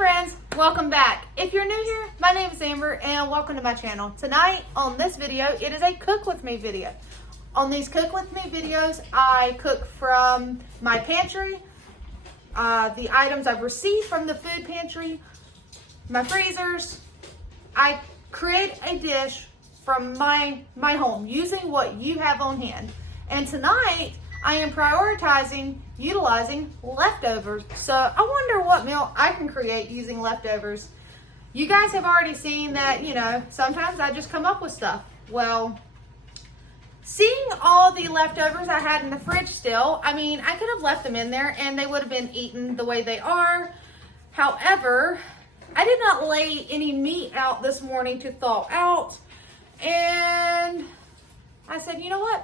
friends, welcome back. If you're new here, my name is Amber and welcome to my channel. Tonight on this video, it is a cook with me video. On these cook with me videos, I cook from my pantry, the items I've received from the food pantry, my freezers. I create a dish from my home using what you have on hand. And tonight, I am prioritizing utilizing leftovers. So I wonder what meal I can create using leftovers. You guys have already seen that, sometimes I just come up with stuff. Well, seeing all the leftovers I had in the fridge still, I could have left them in there and they would have been eaten the way they are. However, I did not lay any meat out this morning to thaw out. And I said, you know what?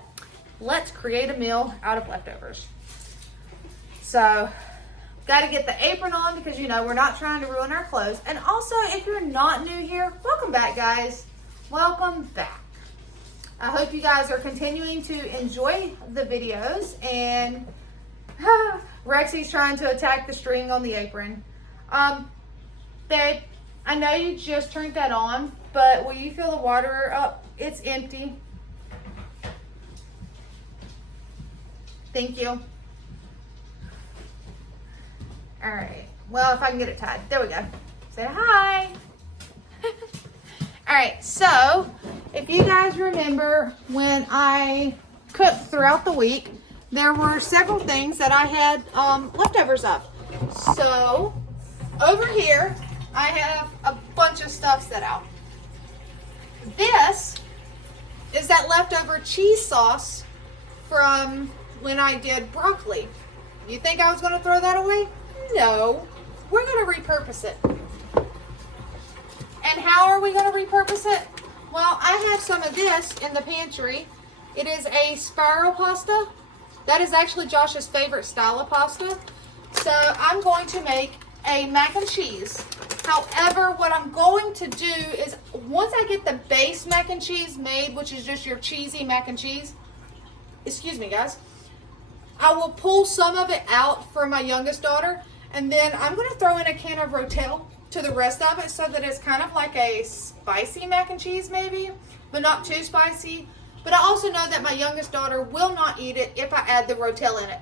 Let's create a meal out of leftovers. So, got to get the apron on because, we're not trying to ruin our clothes. And also, if you're not new here, welcome back, guys. Welcome back. I hope you guys are continuing to enjoy the videos. And Rexy's trying to attack the string on the apron. Babe, I know you just turned that on, but will you fill the water up? It's empty. Thank you. All right. Well, if I can get it tied. There we go. Say hi. All right. So, if you guys remember when I cooked throughout the week, there were several things that I had leftovers of. So, over here, I have a bunch of stuff set out. This is that leftover cheese sauce from when I did broccoli. You think I was going to throw that away? No. We're going to repurpose it. And how are we going to repurpose it? Well, I have some of this in the pantry. It is a spiral pasta. That is actually Josh's favorite style of pasta. So I'm going to make a mac and cheese. However, what I'm going to do is once I get the base mac and cheese made, which is just your cheesy mac and cheese, excuse me guys, I will pull some of it out for my youngest daughter, and then I'm going to throw in a can of Rotel to the rest of it so that it's kind of like a spicy mac and cheese maybe, but not too spicy. But I also know that my youngest daughter will not eat it if I add the Rotel in it.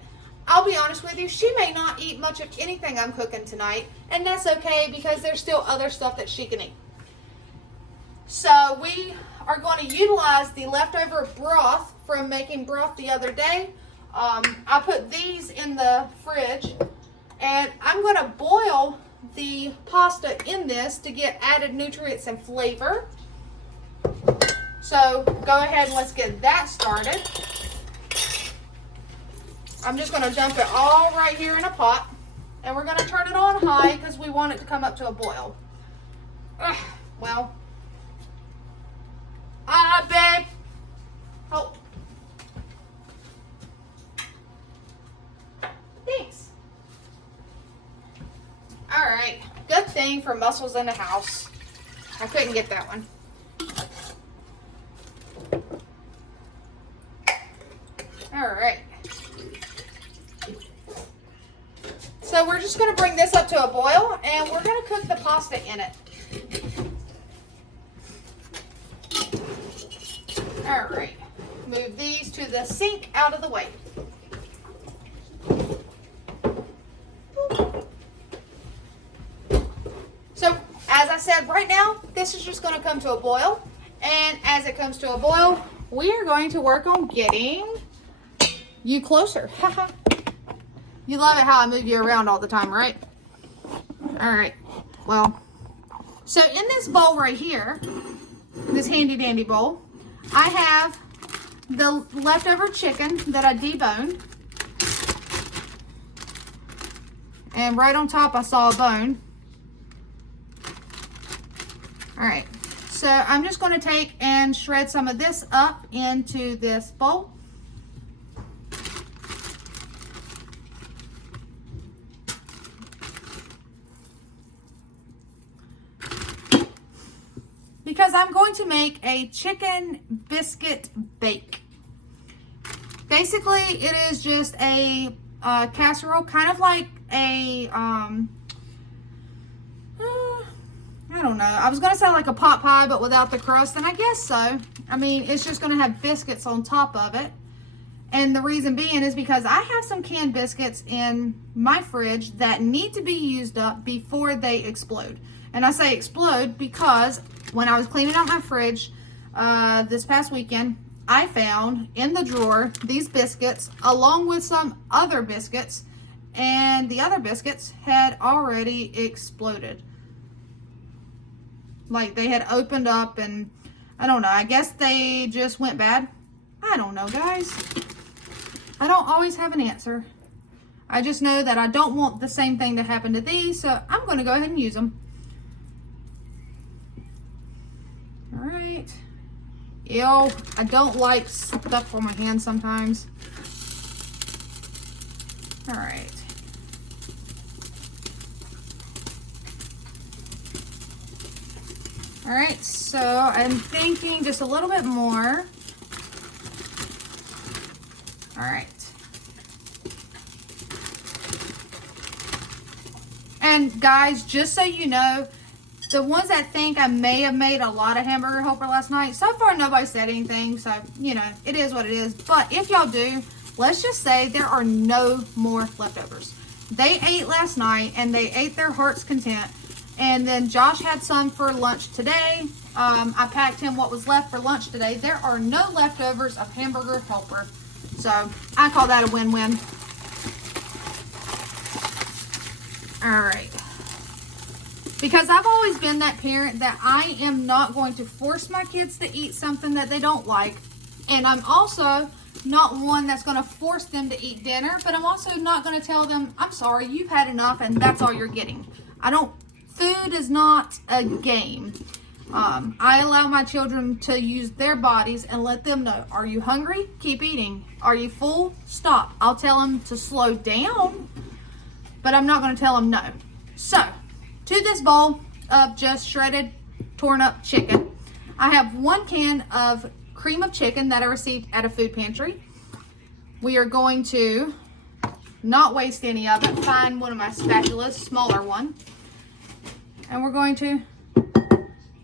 I'll be honest with you, she may not eat much of anything I'm cooking tonight, and that's okay because there's still other stuff that she can eat. So we are going to utilize the leftover broth from making broth the other day. I put these in the fridge, and I'm going to boil the pasta in this to get added nutrients and flavor. So go ahead and let's get that started. I'm just going to dump it all right here in a pot, and we're going to turn it on high because we want it to come up to a boil. Well, babe. Oh. Thanks. All right. Good thing for mussels in the house. I couldn't get that one. All right. So we're just going to bring this up to a boil, and we're going to cook the pasta in it. All right. Move these to the sink out of the way. So, as I said, right now, this is just going to come to a boil. And as it comes to a boil, we are going to work on getting you closer. You love it how I move you around all the time, right? All right. Well, so in this bowl right here, this handy dandy bowl, I have the leftover chicken that I deboned. And right on top, I saw a bone. All right. So I'm just going to take and shred some of this up into this bowl. Because I'm going to make a chicken biscuit bake. Basically, it is just a casserole, kind of like a don't know. I was going to sound like a pot pie, but without the crust, and I guess so. I mean, it's just going to have biscuits on top of it. And the reason being is because I have some canned biscuits in my fridge that need to be used up before they explode. And I say explode because when I was cleaning out my fridge this past weekend, I found in the drawer these biscuits along with some other biscuits, and the other biscuits had already exploded. Like they had opened up, and I don't know, I guess they just went bad. I don't know, guys. I don't always have an answer. I just know that I don't want the same thing to happen to these, so I'm going to go ahead and use them. All right. Ew, I don't like stuff on my hands sometimes. All right. All right, so I'm thinking just a little bit more. All right. And guys, just so you know, the ones that think I may have made a lot of hamburger helper last night, so far nobody said anything, so, you know, it is what it is. But if y'all do, let's just say there are no more leftovers. They ate last night, and they ate their heart's content. And then Josh had some for lunch today. I packed him what was left for lunch today. There are no leftovers of hamburger helper. So I call that a win-win. All right. Because I've always been that parent that I am not going to force my kids to eat something that they don't like. And I'm also not one that's going to force them to eat dinner, but I'm also not going to tell them, I'm sorry, you've had enough and that's all you're getting. Food is not a game. I allow my children to use their bodies and let them know, are you hungry? Keep eating. Are you full? Stop. I'll tell them to slow down, but I'm not going to tell them no. So, to this bowl of just shredded, torn up chicken, I have 1 can of cream of chicken that I received at a food pantry. We are going to not waste any of it. Find one of my spatulas, smaller one. And we're going to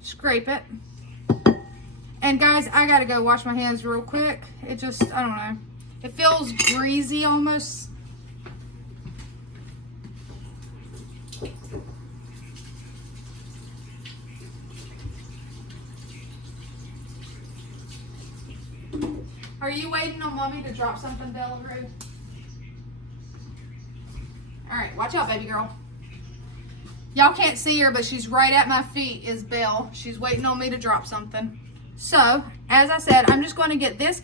scrape it. And guys, I gotta go wash my hands real quick. It just, I don't know. It feels greasy almost. Are you waiting on mommy to drop something, Bella Rue? All right, watch out, baby girl. Y'all can't see her, but she's right at my feet is Belle. She's waiting on me to drop something. So, as I said, I'm just going to get this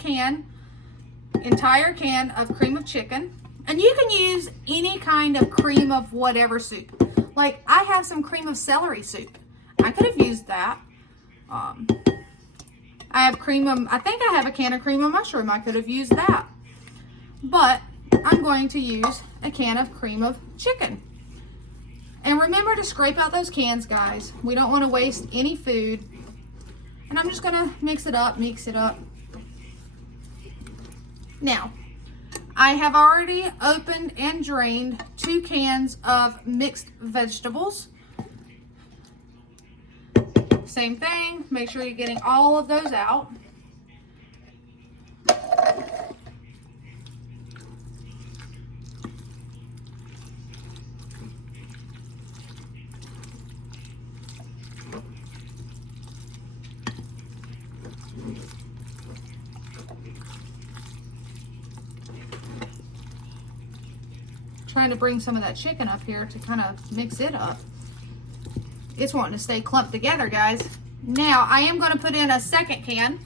entire can of cream of chicken. And you can use any kind of cream of whatever soup. Like, I have some cream of celery soup. I could have used that. I have I think I have a can of cream of mushroom. I could have used that. But I'm going to use a can of cream of chicken. And remember to scrape out those cans, guys. We don't want to waste any food. And I'm just going to mix it up. Now, I have already opened and drained 2 cans of mixed vegetables. Same thing. Make sure you're getting all of those out. Trying to bring some of that chicken up here to kind of mix it up. It's wanting to stay clumped together, guys. Now, I am going to put in a second can.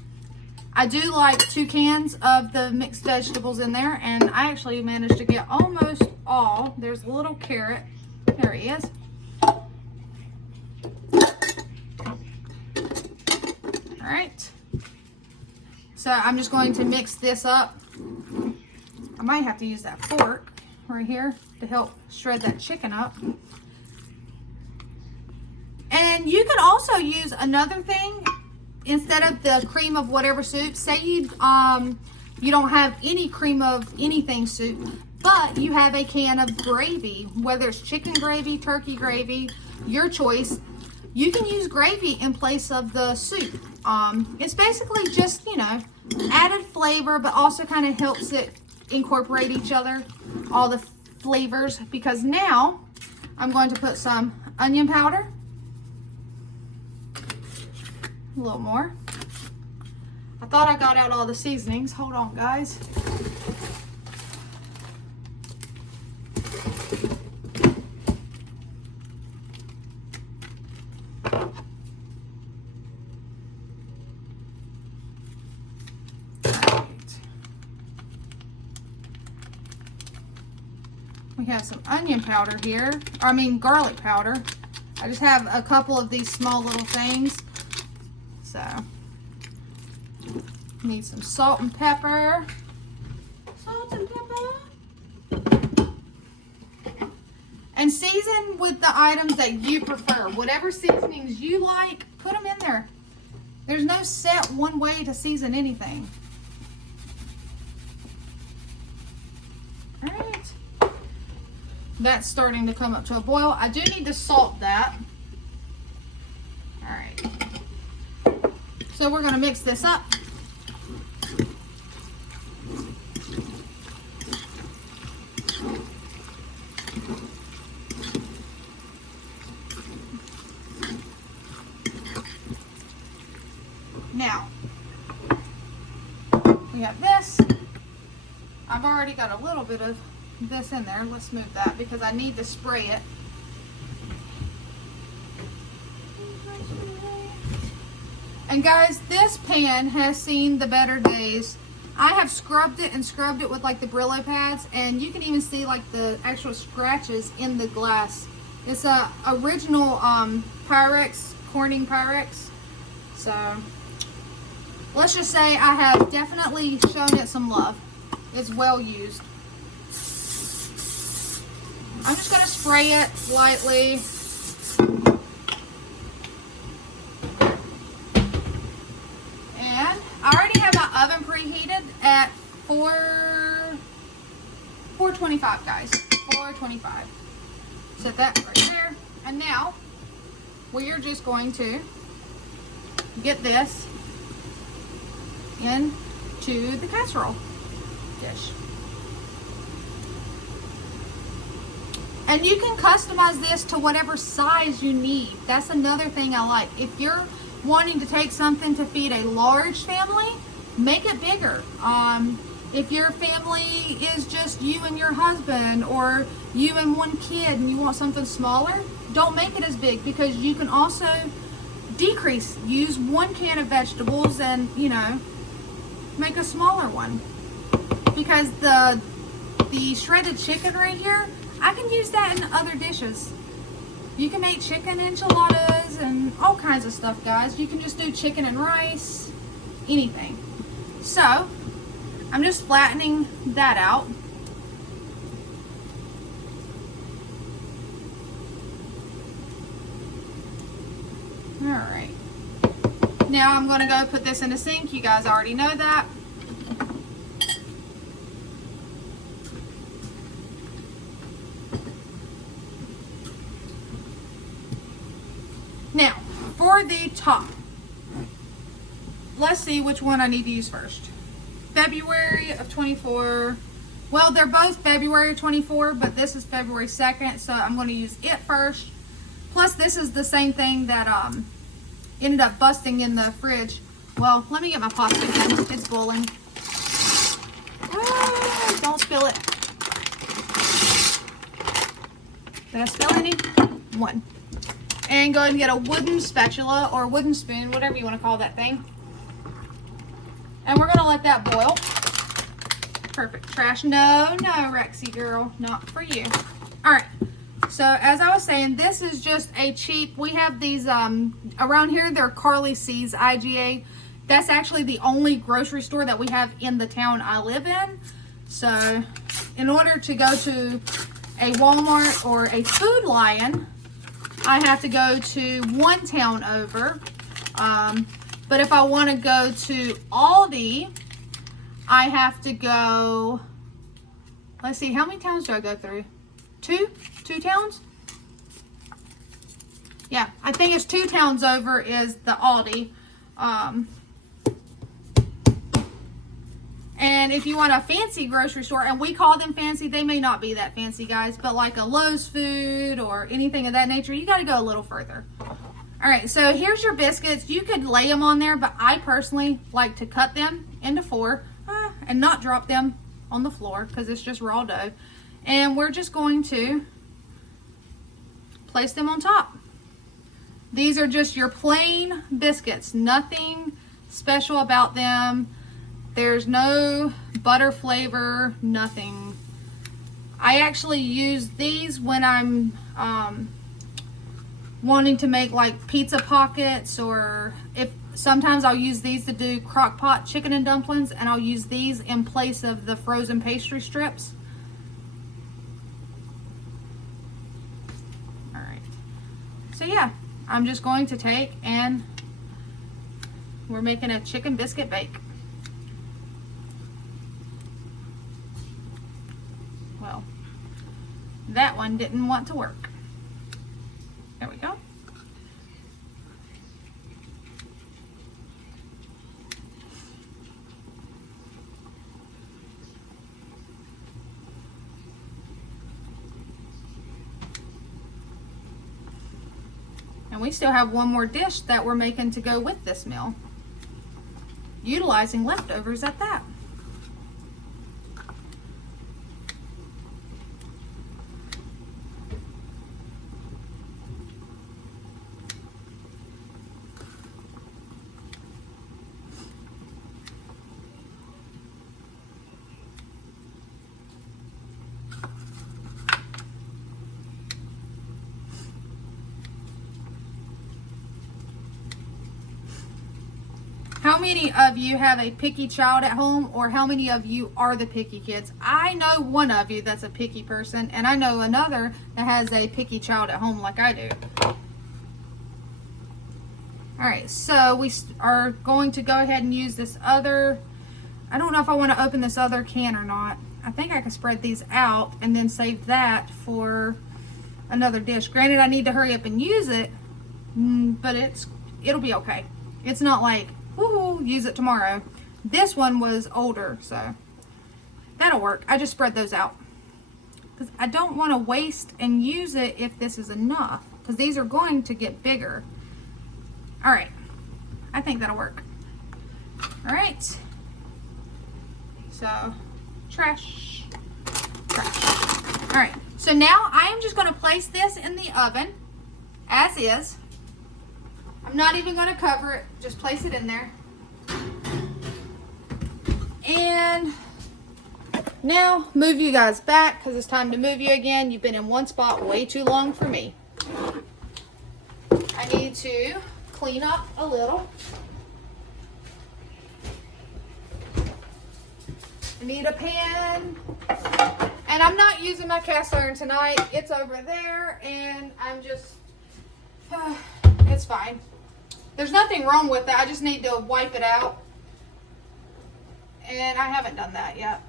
I do like 2 cans of the mixed vegetables in there, and I actually managed to get almost all. There's a little carrot. There he is. All right. So I'm just going to mix this up. I might have to use that fork right here to help shred that chicken up. And you could also use another thing instead of the cream of whatever soup. Say you don't have any cream of anything soup, but you have a can of gravy, whether it's chicken gravy, turkey gravy, your choice. you can use gravy in place of the soup. It's basically just, you know, added flavor, but also kind of helps it incorporate each other, all the flavors. Because now I'm going to put some onion powder, a little more. I thought I got out all the seasonings. Hold on, guys. We have some onion powder here, or I mean garlic powder. I just have a couple of these small little things. So, need some salt and pepper. Salt and pepper. And season with the items that you prefer. Whatever seasonings you like, put them in there. There's no set one way to season anything. All right. That's starting to come up to a boil. I do need to salt that. All right. So we're going to mix this up. Now, we have this. I've already got a little bit of this in there. Let's move that because I need to spray it. And guys, this pan has seen the better days. I have scrubbed it and scrubbed it with like the Brillo pads, and you can even see like the actual scratches in the glass. It's a original Pyrex, Corning Pyrex. So let's just say I have definitely shown it some love. It's well used. I'm just going to spray it lightly. And I already have my oven preheated at 425, guys. 425. Set that right there. And now we are just going to get this into the casserole dish. And you can customize this to whatever size you need. That's another thing I like. If you're wanting to take something to feed a large family, make it bigger. If your family is just you and your husband, or you and one kid and you want something smaller, don't make it as big, because you can also decrease. Use one can of vegetables and, you know, make a smaller one. Because the shredded chicken right here, I can use that in other dishes. You can make chicken enchiladas and all kinds of stuff, guys. You can just do chicken and rice, anything. So, I'm just flattening that out. Alright. Now I'm going to go put this in the sink. You guys already know that. Now, for the top, let's see which one I need to use first. February of 24. Well, they're both February of 24, but this is February 2nd, so I'm going to use it first. Plus, this is the same thing that ended up busting in the fridge. Well, let me get my pot again. It's boiling. Ah, don't spill it. Did I spill any? One. And go ahead and get a wooden spatula or wooden spoon, whatever you want to call that thing. And we're going to let that boil. Perfect. Trash. No, Rexy girl. Not for you. Alright. So, as I was saying, this is just a cheap, we have these, around here, they're Carly C's IGA. That's actually the only grocery store that we have in the town I live in. So, in order to go to a Walmart or a Food Lion, I have to go to one town over. But if I want to go to Aldi, I have to go, let's see, how many towns do I go through? Two towns? Yeah, I think it's 2 towns over is the Aldi. And if you want a fancy grocery store, and we call them fancy, they may not be that fancy, guys, but like a Lowe's Food or anything of that nature, you got to go a little further. All right, so here's your biscuits. You could lay them on there, but I personally like to cut them into 4 and not drop them on the floor because it's just raw dough. And we're just going to place them on top. These are just your plain biscuits, nothing special about them. There's no butter flavor, nothing. I actually use these when I'm wanting to make like pizza pockets, or if sometimes I'll use these to do crock pot chicken and dumplings, and I'll use these in place of the frozen pastry strips. All right. So yeah, I'm just going to take, and we're making a chicken biscuit bake. Well, that one didn't want to work. There we go. And we still have one more dish that we're making to go with this meal, utilizing leftovers at that. How many of you have a picky child at home, or how many of you are the picky kids? I know one of you that's a picky person, and I know another that has a picky child at home like I do. Alright, so we are going to go ahead and use this other, I don't know if I want to open this other can or not. I think I can spread these out and then save that for another dish. Granted, I need to hurry up and use it, but it'll be okay. It's not like, woohoo, use it tomorrow. This one was older, so that'll work. I just spread those out because I don't want to waste and use it if this is enough, because these are going to get bigger. All right, I think that'll work. All right, so trash. All right, so now I am just going to place this in the oven as is. I'm not even going to cover it, just place it in there. And now move you guys back, because it's time to move you again. You've been in one spot way too long for me. I need to clean up a little. I need a pan. And I'm not using my cast iron tonight. It's over there, and I'm just, it's fine. There's nothing wrong with it. I just need to wipe it out. And I haven't done that yet.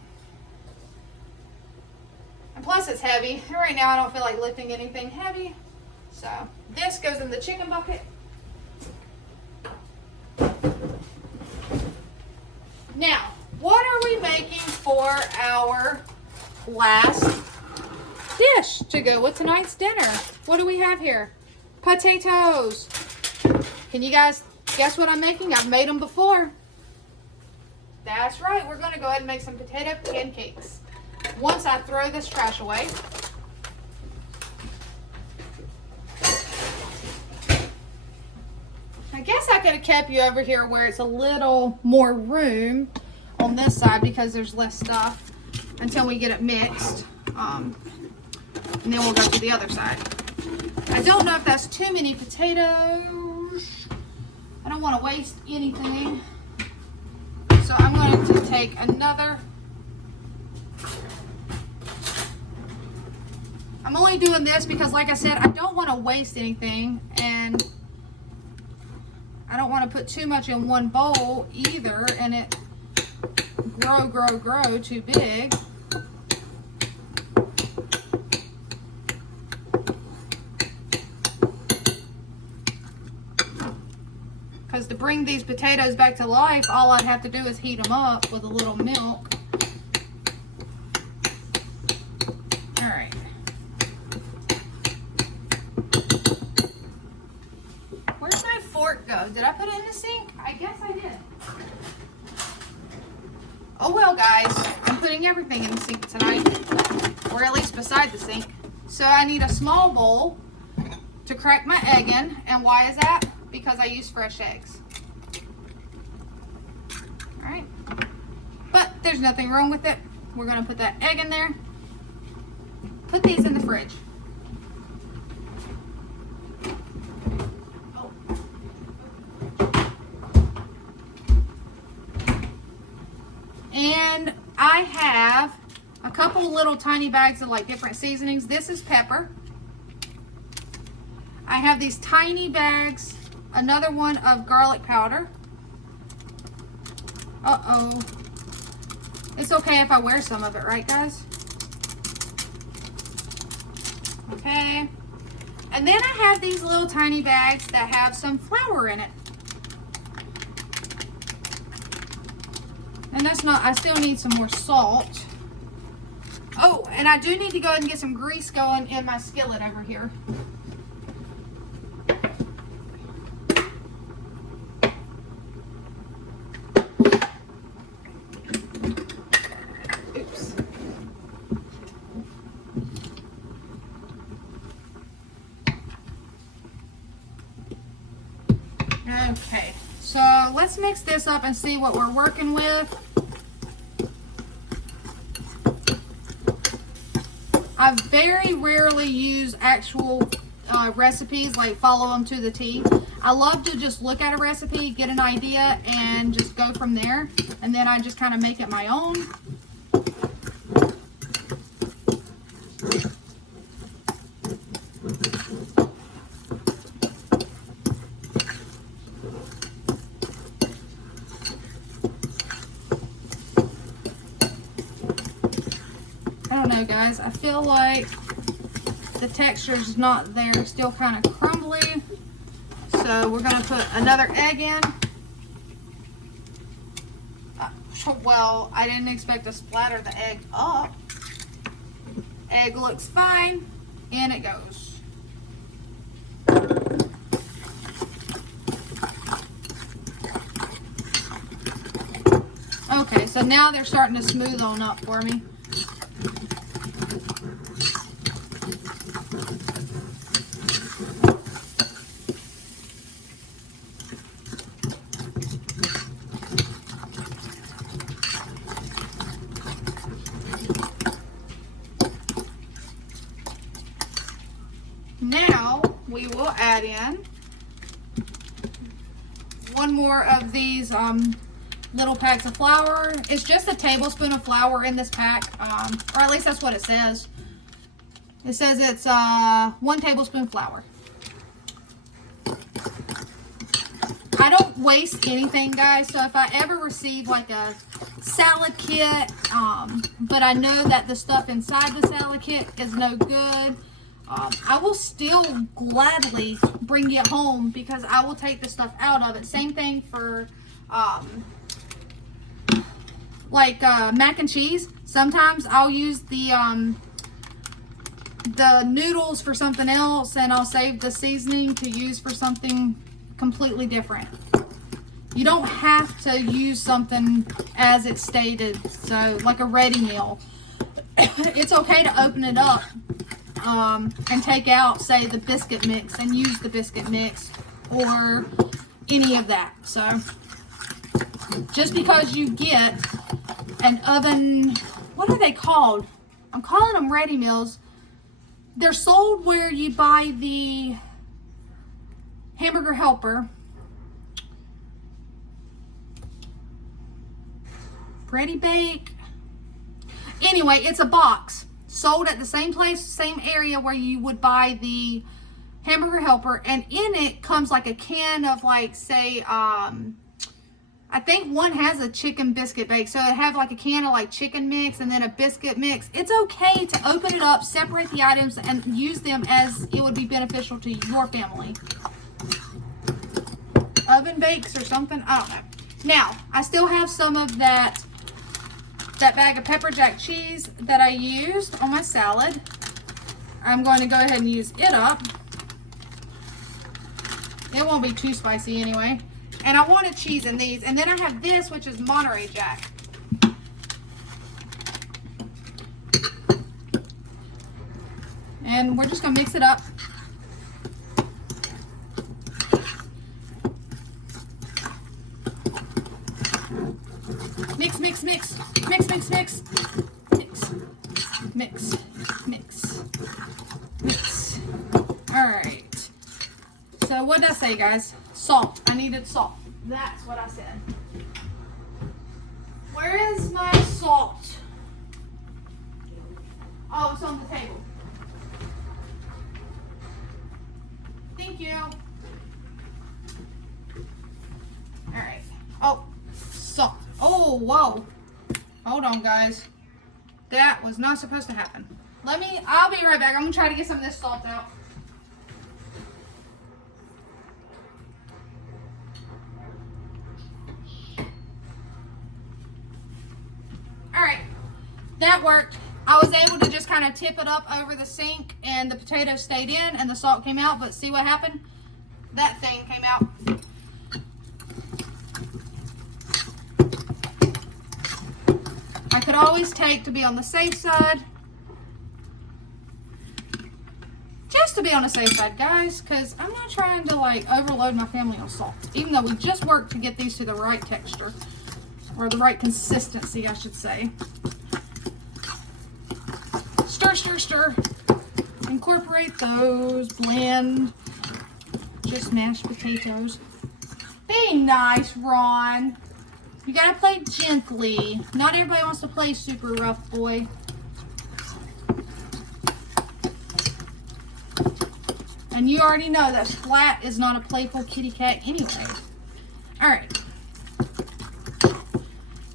And plus it's heavy. Right now I don't feel like lifting anything heavy. So this goes in the chicken bucket. Now, what are we making for our last dish to go with tonight's dinner? What do we have here? Potatoes. Can you guys guess what I'm making? I've made them before. That's right. We're going to go ahead and make some potato pancakes. Once I throw this trash away. I guess I could have kept you over here where it's a little more room on this side because there's less stuff until we get it mixed. And then we'll go to the other side. I don't know if that's too many potatoes. I don't want to waste anything. So I'm going to take another. I'm only doing this because, like I said, I don't want to waste anything, and I don't want to put too much in one bowl either and it grow too big. Because to bring these potatoes back to life, all I'd have to do is heat them up with a little milk. All right. Where'd my fork go? Did I put it in the sink? I guess I did. Oh well, guys, I'm putting everything in the sink tonight, or at least beside the sink. So I need a small bowl to crack my egg in. And why is that? Because I use fresh eggs. All right, but there's nothing wrong with it. We're gonna put that egg in there. Put these in the fridge. Oh. And I have a couple little tiny bags of like different seasonings. This is pepper. I have these tiny bags, another one of garlic powder. Uh-oh. It's okay if I wear some of it, right guys? Okay. And then I have these little tiny bags that have some flour in it. And that's not, I still need some more salt. Oh, and I do need to go ahead and get some grease going in my skillet over here. Oops. Okay, so let's mix this up and see what we're working with. I very rarely use actual recipes, like follow them to the T. I love to just look at a recipe, get an idea, and just go from there. And then I just kind of make it my own. I don't know, guys. I feel like the texture's not there. It's still kind of crumbly. So we're going to put another egg in. Well, I didn't expect to splatter the egg up. Egg looks fine. In it goes. Okay, so now they're starting to smooth on up for me. Now we will add in one more of these little packs of flour. It's just a tablespoon of flour in this pack, or at least that's what it says. It says it's 1 tablespoon flour. I don't waste anything, guys, so if I ever receive like a salad kit, but I know that the stuff inside the salad kit is no good, I will still gladly bring it home because I will take the stuff out of it. Same thing for mac and cheese. Sometimes I'll use the noodles for something else, and I'll save the seasoning to use for something completely different. You don't have to use something as it's stated, so like a ready meal. It's okay to open it up and take out, say, the biscuit mix and use the biscuit mix or any of that. So just because you get an oven, what are they called? I'm calling them ready meals. They're sold where you buy the hamburger helper. Ready Bake. Anyway, it's a box sold at the same place, same area where you would buy the hamburger helper, and in it comes like a can of, like, say, I think one has a chicken biscuit bake, so it have like a can of like chicken mix and then a biscuit mix. It's okay to open it up, separate the items, and use them as it would be beneficial to your family. oven bakes or something. I don't know. Now, I still have some of that bag of pepper jack cheese that I used on my salad. I'm going to go ahead and use it up. It won't be too spicy anyway. And I wanted cheese in these. And then I have this, which is Monterey Jack. And we're just going to mix it up. Mix, mix, mix. Mix, mix, mix. Mix, mix, mix, mix. Alright. So what did I say, guys? Salt. I needed salt. That's what I said. Where is my salt? Oh, it's on the table. Thank you. Alright. Oh, salt. Oh, whoa. Hold on, guys. That was not supposed to happen. I'll be right back. I'm going to try to get some of this salt out. Alright. That worked. I was able to just kind of tip it up over the sink and the potatoes stayed in and the salt came out, but see what happened? That thing came out. I could always take to be on the safe side. Just to be on the safe side, guys, because I'm not trying to like overload my family on salt, even though we just worked to get these to the right texture, or the right consistency, I should say. Stir, stir, stir. Incorporate those. Blend. Just mashed potatoes. Be nice, Ron. You gotta play gently. Not everybody wants to play super rough, boy. And you already know that Splat is not a playful kitty cat anyway. Alright.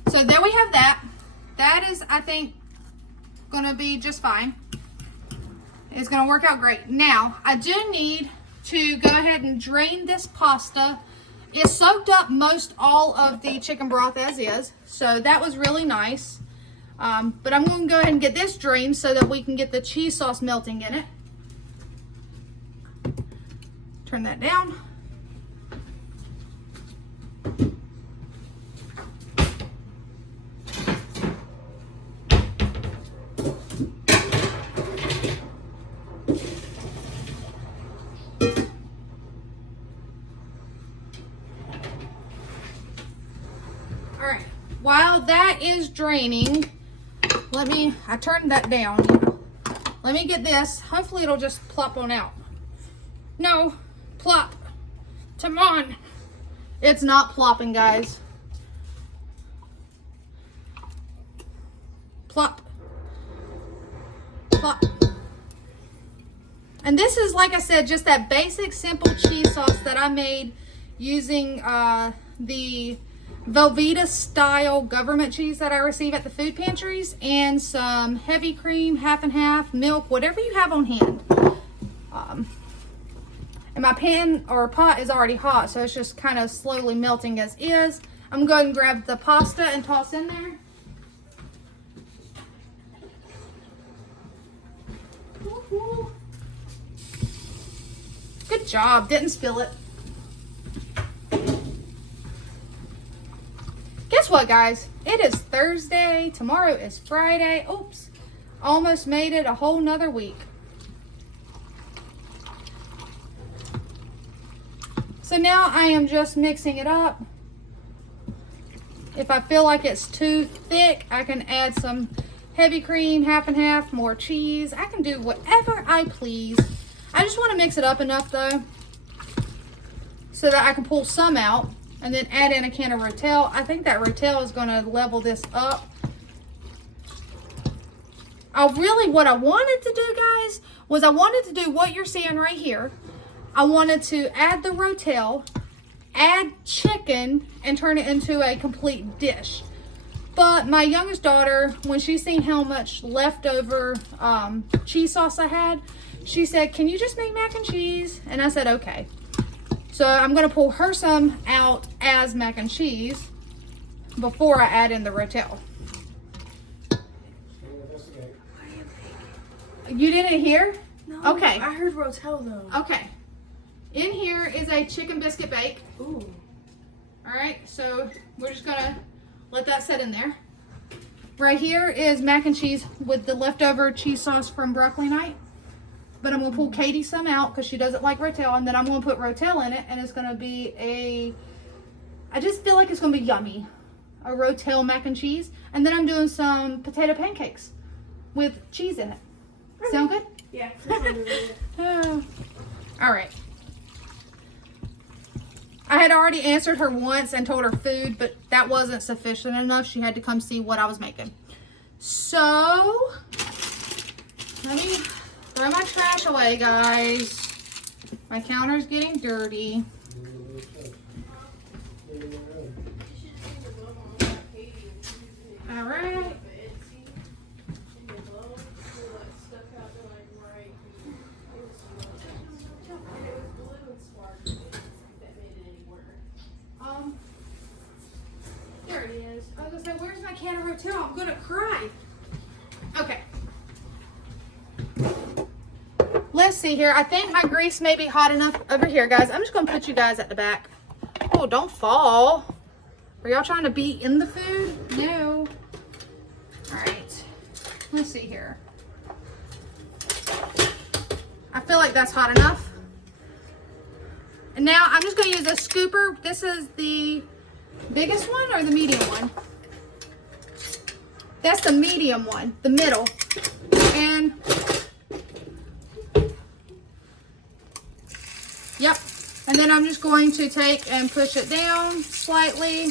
So there we have that. That is, I think, gonna be just fine. It's gonna work out great. Now, I do need to go ahead and drain this pasta. It soaked up most all of the chicken broth as is, so that was really nice. But I'm going to go ahead and get this drained so that we can get the cheese sauce melting in it. Turn that down. Alright, while that is draining, I turned that down. Let me get this. Hopefully it'll just plop on out. No, plop. Come on. It's not plopping, guys. Plop. Plop. And this is, like I said, just that basic simple cheese sauce that I made using the Velveeta style government cheese that I receive at the food pantries, and some heavy cream, half and half, milk, whatever you have on hand. And my pan or pot is already hot, so it's just kind of slowly melting as is. I'm going to grab the pasta and toss in there. Good job, didn't spill it. Guess what, guys? It is Thursday. Tomorrow is Friday. Oops. Almost made it a whole nother week. So now I am just mixing it up. If I feel like it's too thick, I can add some heavy cream, half and half, more cheese. I can do whatever I please. I just want to mix it up enough though, so that I can pull some out and then add in a can of Rotel. I think that Rotel is going to level this up. What I wanted to do, guys, was I wanted to do what you're seeing right here. I wanted to add the Rotel, add chicken, and turn it into a complete dish. But my youngest daughter, when she seen how much leftover cheese sauce I had, she said, "Can you just make mac and cheese?" And I said, okay. So I'm gonna pull her some out as mac and cheese before I add in the rotel. You didn't hear? No. Okay. I heard rotel though. Okay. In here is a chicken biscuit bake. Ooh. All right, so we're just gonna let that sit in there. Right here is mac and cheese with the leftover cheese sauce from broccoli night. But I'm gonna pull Katie some out because she doesn't like rotel, and then I'm gonna put rotel in it, and it's gonna be I just feel like it's gonna be yummy. A rotel mac and cheese. And then I'm doing some potato pancakes with cheese in it. Sound good? Yeah. All right. I had already answered her once and told her food, but that wasn't sufficient enough. She had to come see what I was making. So, let me throw my trash away, guys. My counter's getting dirty. All right. There it is. I was gonna say, where's my can of rotel? I'm gonna cry. Okay. Let's see here. I think my grease may be hot enough over here, guys. I'm just gonna put you guys at the back. Oh, don't fall. Are y'all trying to be in the food? No. All right. Let's see here. I feel like that's hot enough. And now I'm just gonna use a scooper. This is the biggest one or the medium one? That's the medium one, the middle. And yep. And then I'm just going to take and push it down slightly.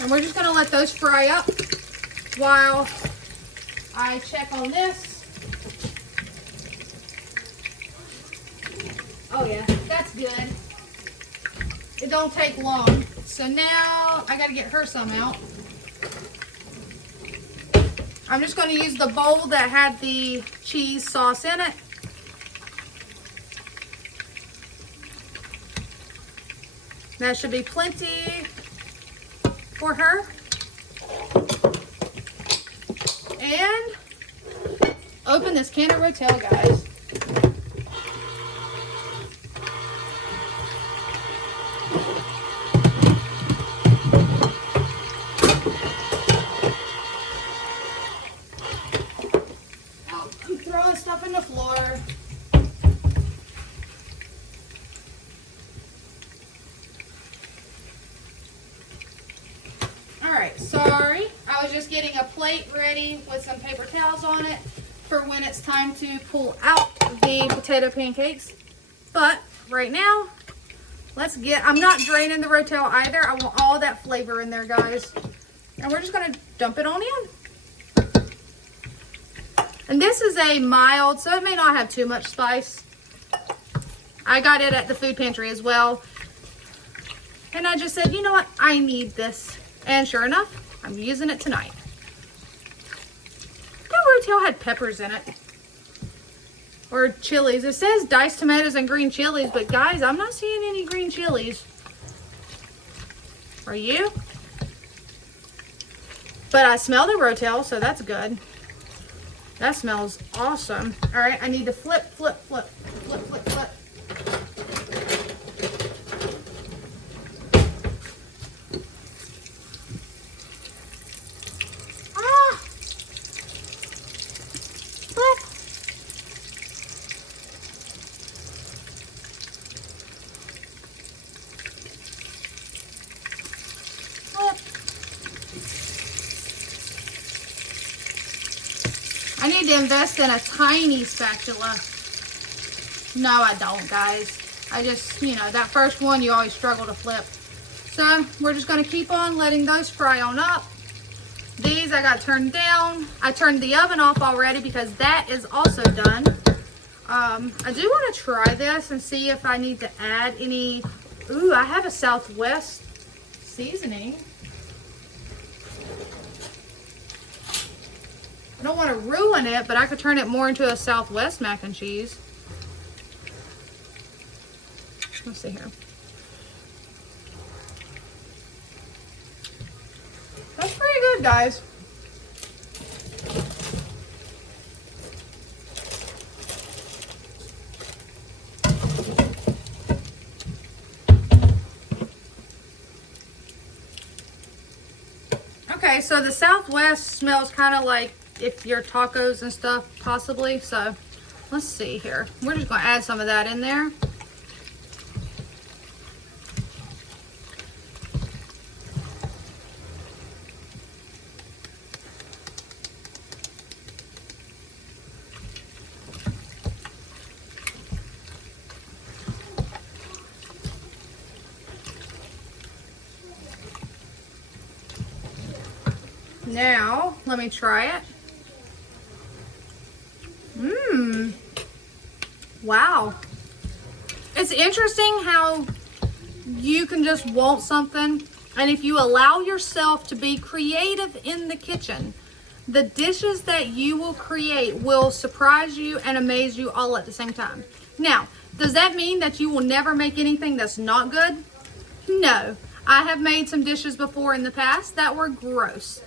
And we're just gonna let those fry up while I check on this. Oh yeah, that's good. It don't take long. So now I gotta get her some out. I'm just gonna use the bowl that had the cheese sauce in it. That should be plenty for her. And open this can of rotel, guys. Oh, I'm throwing stuff in the floor. Alright, sorry. I was just getting a plate ready with some paper towels on it for when it's time to pull out the potato pancakes. But right now, I'm not draining the rotel either. I want all that flavor in there, guys. And we're just going to dump it on in. And this is a mild, so it may not have too much spice. I got it at the food pantry as well. And I just said, you know what? I need this. And sure enough, I'm using it tonight. That rotel had peppers in it. Or chilies. It says diced tomatoes and green chilies, but guys, I'm not seeing any green chilies. Are you? But I smell the rotel, so that's good. That smells awesome. All right, I need to flip, flip, flip, flip, flip, flip. I need to invest in a tiny spatula. No, I don't, guys. I just, that first one you always struggle to flip. So we're just going to keep on letting those fry on up. These I got turned down. I turned the oven off already because that is also done. I do want to try this and see if I need to add any. Ooh, I have a Southwest seasoning. I don't want to ruin it, but I could turn it more into a Southwest mac and cheese. Let's see here. That's pretty good, guys. Okay, so the Southwest smells kind of like if your tacos and stuff, possibly. So let's see here. We're just gonna add some of that in there. Now, let me try it. Wow. It's interesting how you can just want something, and if you allow yourself to be creative in the kitchen, the dishes that you will create will surprise you and amaze you all at the same time. Now, does that mean that you will never make anything that's not good? No. I have made some dishes before in the past that were gross.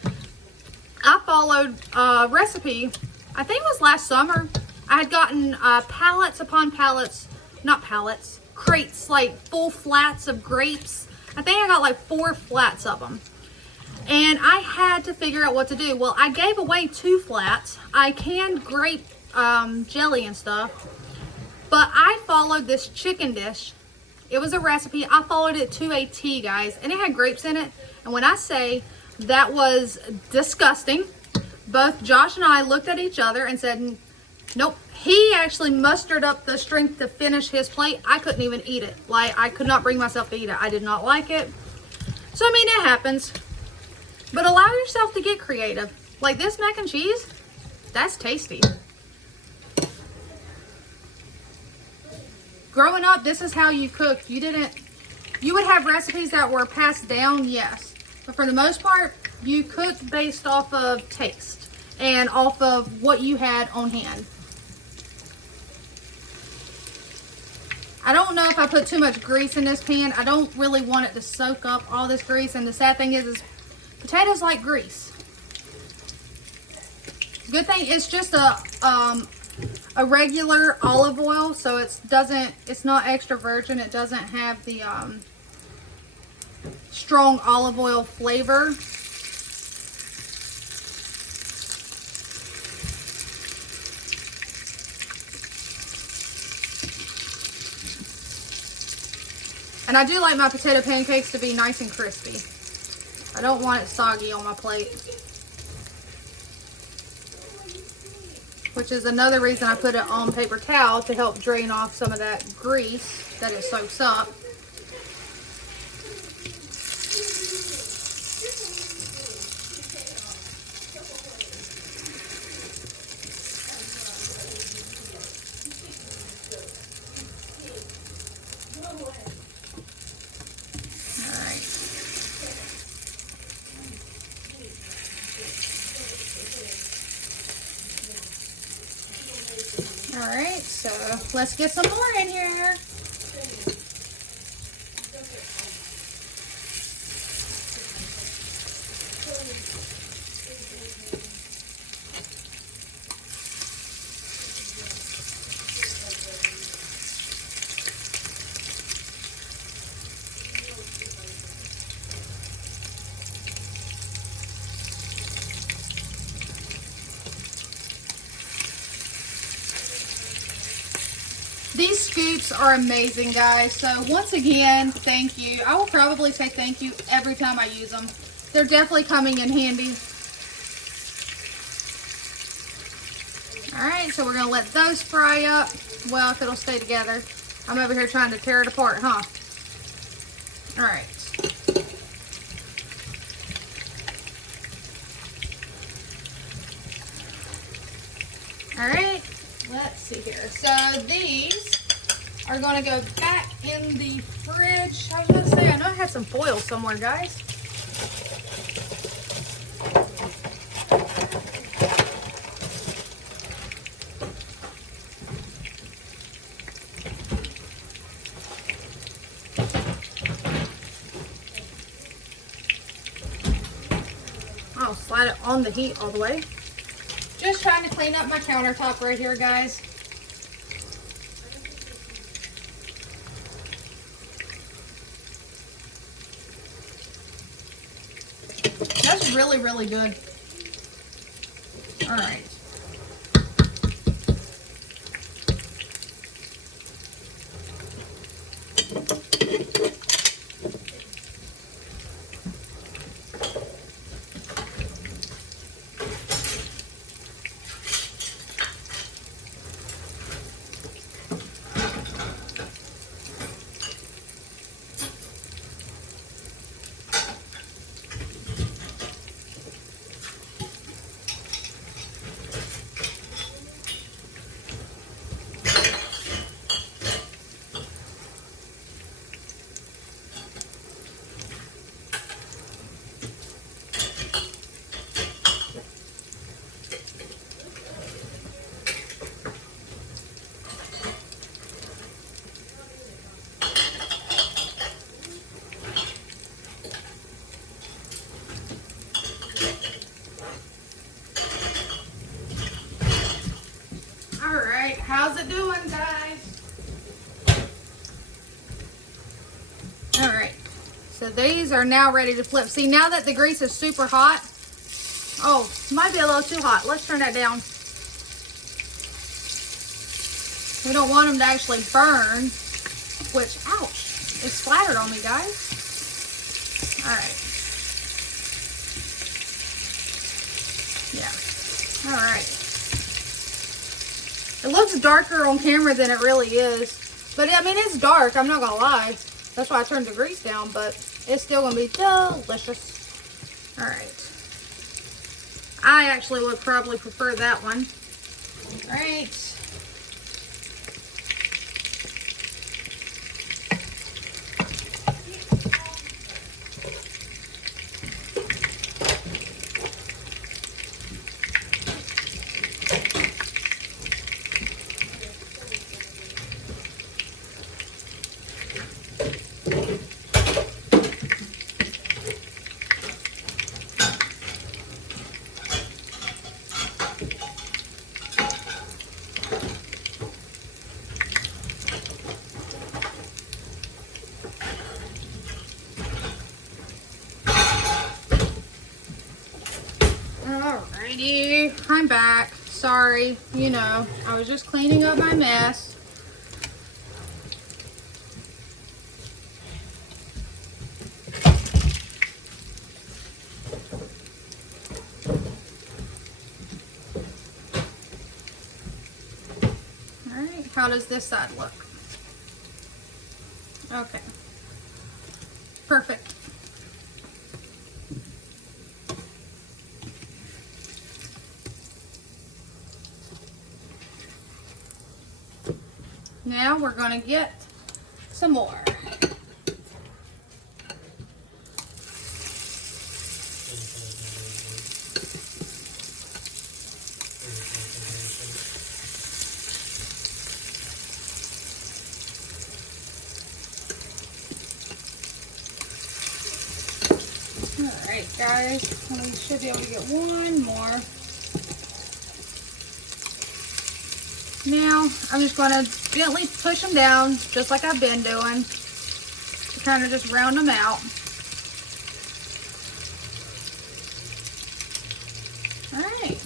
I followed a recipe, I think it was last summer. I had gotten pallets upon pallets, not pallets, crates, like full flats of grapes. I think I got like 4 flats of them. And I had to figure out what to do. Well, I gave away 2 flats. I canned grape jelly and stuff. But I followed this chicken dish. It was a recipe. I followed it to a T, guys. And it had grapes in it. And when I say that was disgusting, both Josh and I looked at each other and said, nope. He actually mustered up the strength to finish his plate. I couldn't even eat it. Like, I could not bring myself to eat it. I did not like it. So, I mean, it happens. But allow yourself to get creative. Like this mac and cheese, that's tasty. Growing up, this is how you cooked. You would have recipes that were passed down, yes. But for the most part, you cooked based off of taste and off of what you had on hand. I don't know if I put too much grease in this pan. I don't really want it to soak up all this grease. And the sad thing is potatoes like grease. Good thing it's just a regular olive oil, so it's not extra virgin. It doesn't have the strong olive oil flavor. And I do like my potato pancakes to be nice and crispy. I don't want it soggy on my plate. Which is another reason I put it on paper towel, to help drain off some of that grease that it soaks up. Alright, so let's get some more in here. These scoops are amazing, guys. So once again, thank you. I will probably say thank you every time I use them. They're definitely coming in handy. All right, so we're gonna let those fry up. Well, if it'll stay together. I'm over here trying to tear it apart, huh? All right. All right, let's see here. So these are going to go back in the fridge. I was going to say, I know I had some foil somewhere, guys. I'll slide it on the heat all the way. Just trying to clean up my countertop right here, guys. That's really, really good. All right. How's it doing, guys? All right, so these are now ready to flip. See, now that the grease is super hot, oh, might be a little too hot. Let's turn that down. We don't want them to actually burn, which, ouch, it splattered on me, guys. All right. Yeah, all right. It looks darker on camera than it really is. But I mean, it's dark, I'm not gonna lie. That's why I turned the grease down, but it's still gonna be delicious. All right. I actually would probably prefer that one. All right. Alrighty, I'm back. Sorry, you know, I was just cleaning up my mess. Alright, how does this side look? Okay. Perfect. Now we're going to get some more. Alright guys, we should be able to get one more. Now, I'm just going to gently push them down, just like I've been doing, to kind of just round them out. All right.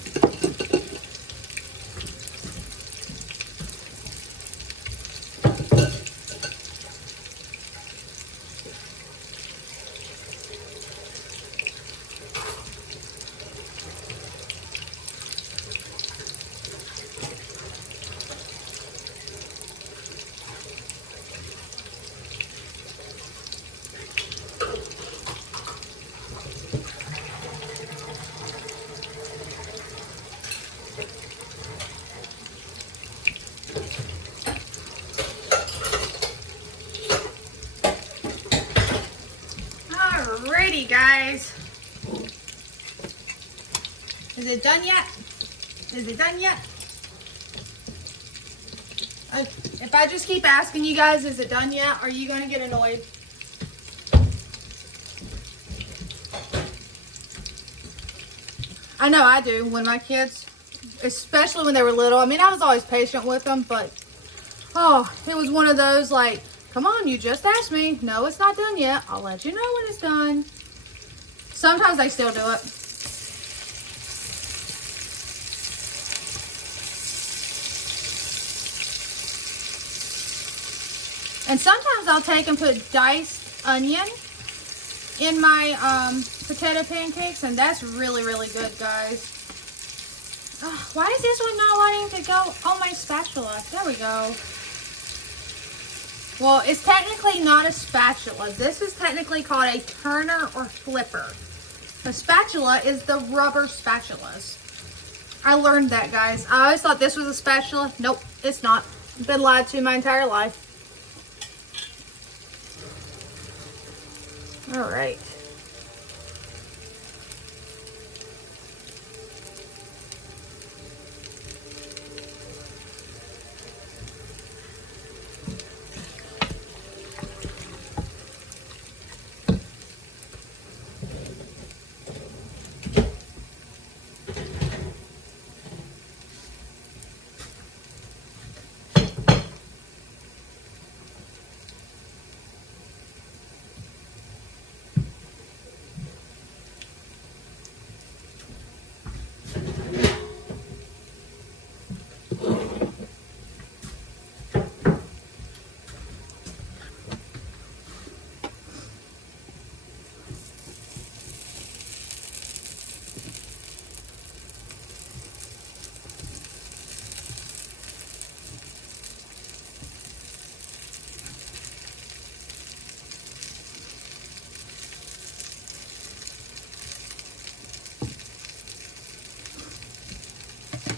Is it done yet? Is it done yet? If I just keep asking you guys, is it done yet? Are you going to get annoyed? I know I do when my kids, especially when they were little. I mean, I was always patient with them, but oh, it was one of those like, come on, you just asked me. No, it's not done yet. I'll let you know when it's done. Sometimes they still do it. And sometimes I'll take and put diced onion in my potato pancakes, and that's really, really good, guys. Oh, why is this one not wanting to go on my spatula? There we go. Well, it's technically not a spatula. This is technically called a turner or flipper. A spatula is the rubber spatulas. I learned that, guys. I always thought this was a spatula. Nope, it's not. I've been lied to my entire life. All right.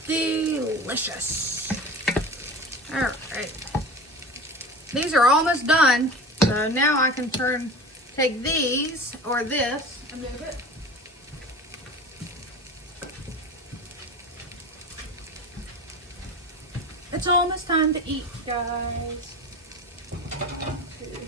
Delicious. All right. These are almost done. So now I can take these or this and move it. It's almost time to eat, guys. 1, 2, 3.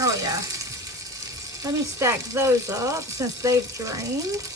Oh yeah. Let me stack those up since they've drained.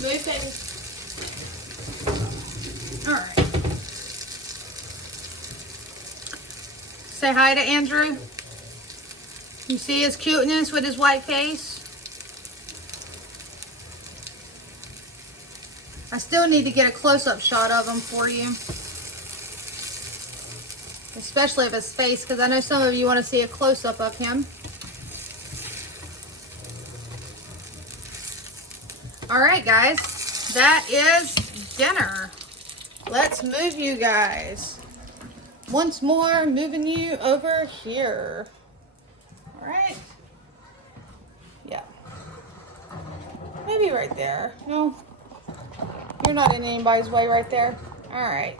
Move things. All right. Say hi to Andrew. You see his cuteness with his white face? I still need to get a close-up shot of him for you. Especially of his face, because I know some of you want to see a close-up of him. All right, guys, that is dinner. Let's move you guys. Once more, moving you over here. All right. Yeah. Maybe right there. No, you're not in anybody's way right there. All right.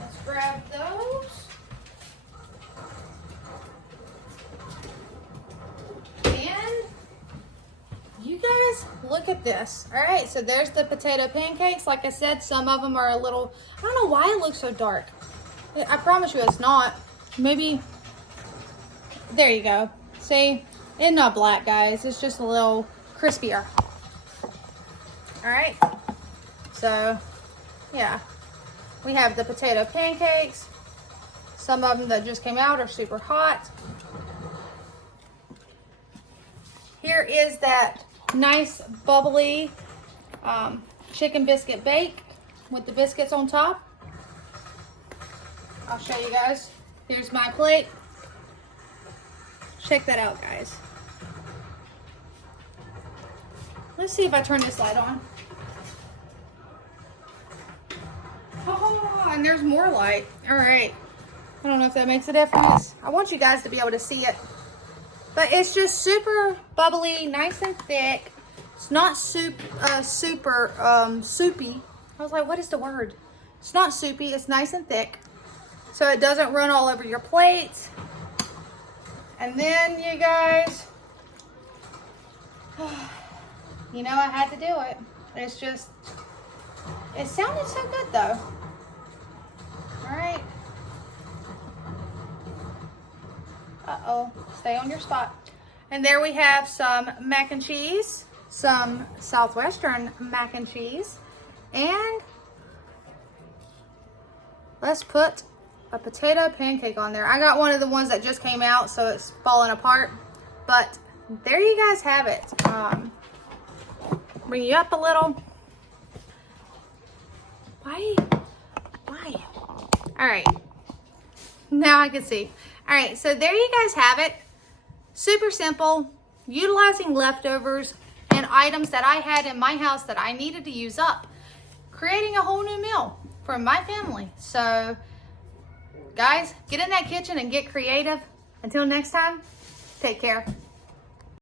Let's grab those. You guys guys, look at this. All right, so there's the potato pancakes. Like I said, some of them are a little, I don't know why it looks so dark. I promise you it's not. Maybe, there you go. See, it's not black, guys. It's just a little crispier. All right, so yeah, we have the potato pancakes. Some of them that just came out are super hot. Here is that nice bubbly chicken biscuit bake with the biscuits on top. I'll show you guys. Here's my plate. Check that out, guys. Let's see if I turn this light on. Oh, and there's more light. All right. I don't know if that makes a difference. I want you guys to be able to see it. But it's just super bubbly, nice and thick. It's not super soupy. I was like, what is the word? It's not soupy, it's nice and thick. So it doesn't run all over your plate. And then you guys, you know I had to do it. It's just, it sounded so good though. All right. Uh-oh, stay on your spot. And there we have some mac and cheese, some Southwestern mac and cheese, and let's put a potato pancake on there. I got one of the ones that just came out, so it's falling apart, but there you guys have it. Bring you up a little. Why? All right, now I can see. All right, so there you guys have it. Super simple, utilizing leftovers and items that I had in my house that I needed to use up, creating a whole new meal for my family. So guys, get in that kitchen and get creative. Until next time, take care.